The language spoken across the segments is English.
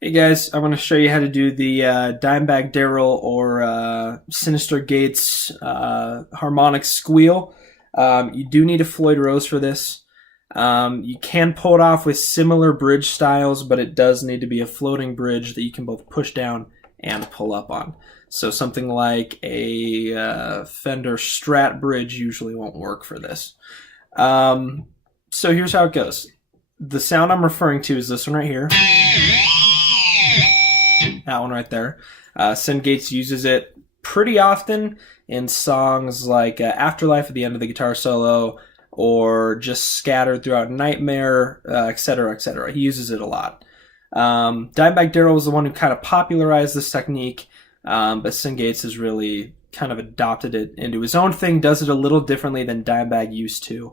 Hey guys, I want to show you how to do the Dimebag Daryl or Synyster Gates Harmonic Squeal. You do need a Floyd Rose for this. You can pull it off with similar bridge styles, but it does need to be a floating bridge that you can both push down and pull up on. So something like a Fender Strat bridge usually won't work for this. So here's how it goes. The sound I'm referring to is this one right here. That one right there. Syn Gates uses it pretty often in songs like Afterlife at the end of the guitar solo, or just scattered throughout Nightmare, etc., etc. He uses it a lot. Dimebag Daryl was the one who kind of popularized this technique, but Syn Gates has really kind of adopted it into his own thing, does it a little differently than Dimebag used to,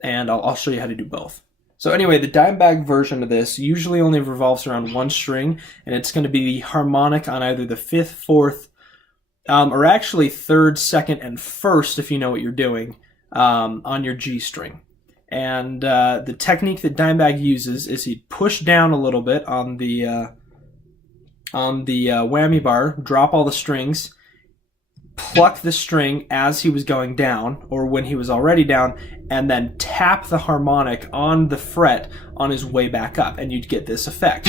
and I'll show you how to do both. So anyway, the Dimebag version of this usually only revolves around one string, and it's going to be the harmonic on either the 5th, 4th, or actually 3rd, 2nd, and 1st, if you know what you're doing, on your G string. And the technique that Dimebag uses is he'd push down a little bit on the whammy bar, drop all the strings, pluck the string as he was going down, or when he was already down, and then tap the harmonic on the fret on his way back up, and you'd get this effect.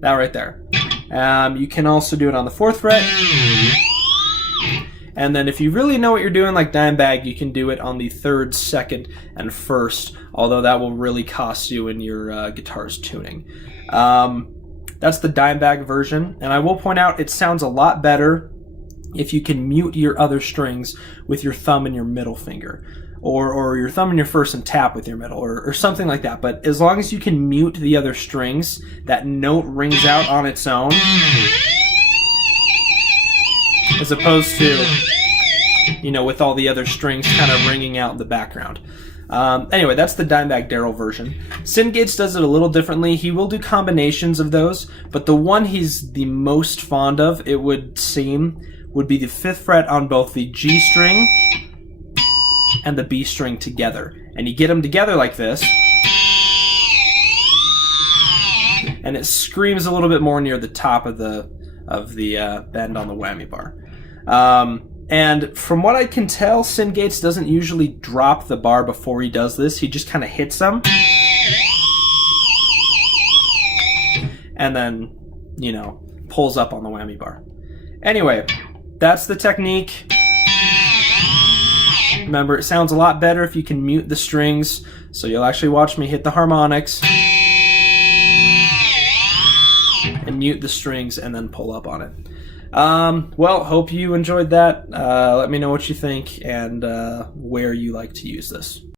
That right there. You can also do it on the 4th fret, and then if you really know what you're doing like Dimebag, you can do it on the 3rd, 2nd, and 1st, although that will really cost you in your guitar's tuning. That's the Dimebag version, and I will point out it sounds a lot better if you can mute your other strings with your thumb and your middle finger, or your thumb and your first and tap with your middle, or something like that. But as long as you can mute the other strings, that note rings out on its own, as opposed to, you know, with all the other strings kind of ringing out in the background. Anyway, that's the Dimebag Daryl version. Syn Gates does it a little differently. He will do combinations of those, but the one he's the most fond of, it would seem, would be the 5th fret on both the G string and the B string together. And you get them together like this, and it screams a little bit more near the top of the bend on the whammy bar. And from what I can tell, Syn Gates doesn't usually drop the bar before he does this. He just kind of hits them, and then, you know, pulls up on the whammy bar. Anyway, that's the technique. Remember, it sounds a lot better if you can mute the strings, so you'll actually watch me hit the harmonics and mute the strings and then pull up on it. Well, hope you enjoyed that. Let me know what you think and where you like to use this.